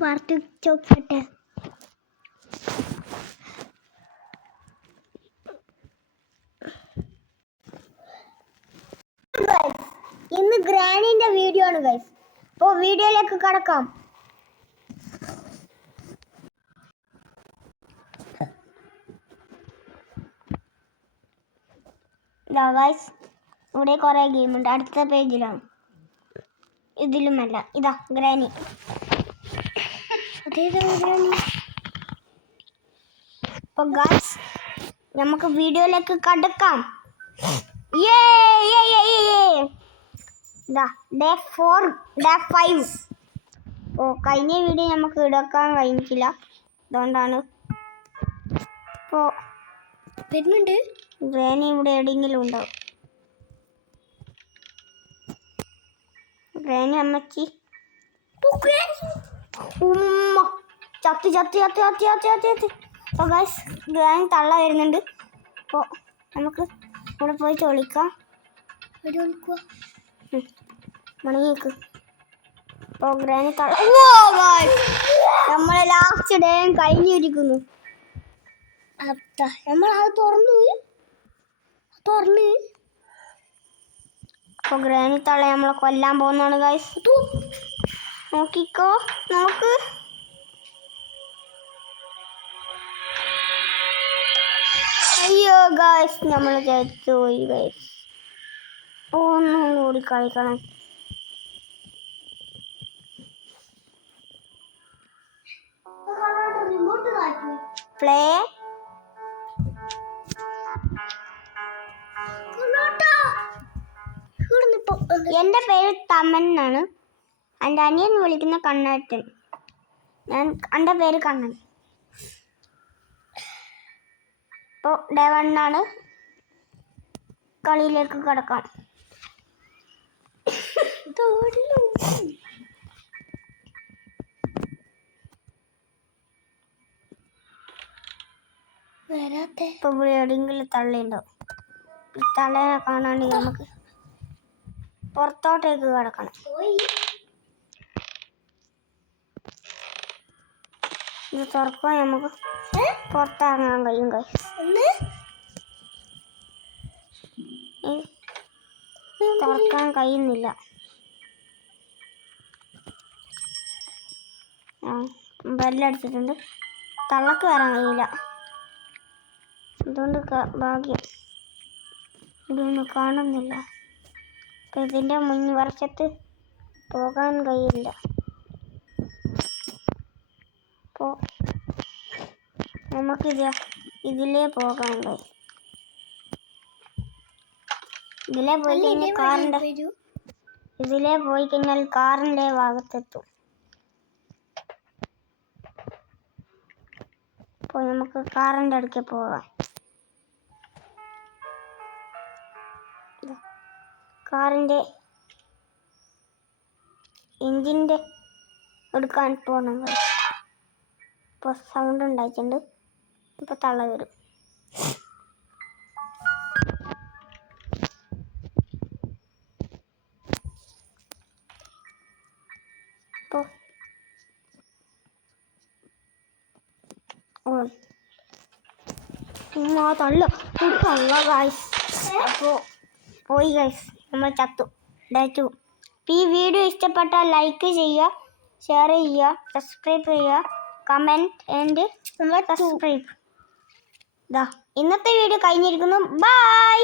Part ചോക്കട്ടെ. ഇന്ന് ഗ്രാനിന്റെ video ആണ് guys. അപ്പോൾ വീഡിയോയിലേക്ക് കടക്കാം. ഗൈസ് ഇവിടെ കുറേ ഗെയിമുണ്ട്. അടുത്ത പേജിലാണ്. ഇതിലുമല്ല, ഇതാ ഗ്രാനി. അപ്പോൾ ഗൈസ് നമുക്ക് വീഡിയോയിലേക്ക് കടക്കാം. Day 4 day 5. കഴിഞ്ഞ വീഡിയോ നമുക്ക് എടുക്കാൻ കഴിഞ്ഞിട്ടില്ല, അതുകൊണ്ടാണ്. ഇപ്പോൾ വരുന്നുണ്ട് ഗ്രാനി. ഇവിടെ എവിടെയെങ്കിലും ഉണ്ടാവും ഗ്രാനി. അമ്മച്ചി ഉമ്മ ചത്തി ചത്തി ചത്തി ചത്തി ചത്തി ചത്തി ചത്തി. അപ്പോൾ ഗൈസ് ഗ്രാനി തള്ള വരുന്നുണ്ട്. അപ്പോൾ നമുക്ക് ഇവിടെ പോയി ചോളിക്കാം. മണിക്ക് അപ്പോൾ ഗ്രാനി തള്ള. നമ്മളെ ലാസ്റ്റ് ഡേ കഴിഞ്ഞിരിക്കുന്നു. നമ്മൾ അത് തുറന്ന് അപ്പോൾ ഗ്രാനി തള്ള നമ്മളെ കൊല്ലാൻ പോകുന്നതാണ് ഗൈസ്. നോക്കിക്കോ, നോക്ക്. അയ്യോ ഗൈസ് നമ്മൾ ചത്തുപോയി ഗൈസ്. ഒന്നും കൂടി കളിക്കണം. പ്ലേ. എൻ്റെ പേര് തമൻ എന്നാണ്. എൻ്റെ അനിയൻ വിളിക്കുന്ന കണ്ണേട്ടൻ. എൻ്റെ പേര് കണ്ണൻ. ഇപ്പോൾ ഡേ 1 ആണ്. കളിയിലേക്ക് കിടക്കാം. ഇപ്പോൾ ഇവിടെ എവിടെയെങ്കിലും തള്ളിയുണ്ടാവും. ഈ തള്ളേനെ കാണാണെങ്കിൽ നമുക്ക് പുറത്തോട്ടേക്ക് കിടക്കണം. ഇത് തുറക്കാൻ നമുക്ക് പുറത്തിറങ്ങാൻ കഴിയും ഗൈസ്. തുറക്കാൻ കഴിയുന്നില്ല. ബെല്ലടിച്ചിട്ടുണ്ട്. തള്ളക്ക് വരാൻ കഴിയില്ല. അതുകൊണ്ട് ഭാഗ്യം. ഇതൊന്നും കാണുന്നില്ല. അപ്പം ഇതിൻ്റെ മുൻവശത്ത് പോകാൻ കഴിയില്ല. അപ്പോൾ ഇതിലേ പോകാൻ കഴിയും. ഇതിലേ പോയി കഴിഞ്ഞാൽ കാറിൻ്റെ ഭാഗത്തെത്തും. അപ്പോൾ നമുക്ക് കാറിൻ്റെ അടുക്കൽ പോകാം. കാറിൻ്റെ എൻജിൻ്റെ എടുക്കാൻ പോകണം. ഇപ്പോൾ സൗണ്ട് ഉണ്ടായിട്ടുണ്ട്. ഇപ്പോൾ തള്ള വരും. അപ്പോൾ തള്ള ഗൈസ്. അപ്പോൾ പോയി ഗൈസ്, നമ്മൾ ചത്തു. ഡേ 2. ഈ വീഡിയോ ഇഷ്ടപ്പെട്ടാൽ ലൈക്ക് ചെയ്യുക, ഷെയർ ചെയ്യുക, സബ്സ്ക്രൈബ് ചെയ്യുക, കമൻറ്റ് ആൻഡ് സബ്സ്ക്രൈബ്. ഇന്നത്തെ വീഡിയോ കഴിഞ്ഞിരിക്കുന്നു. ബൈ.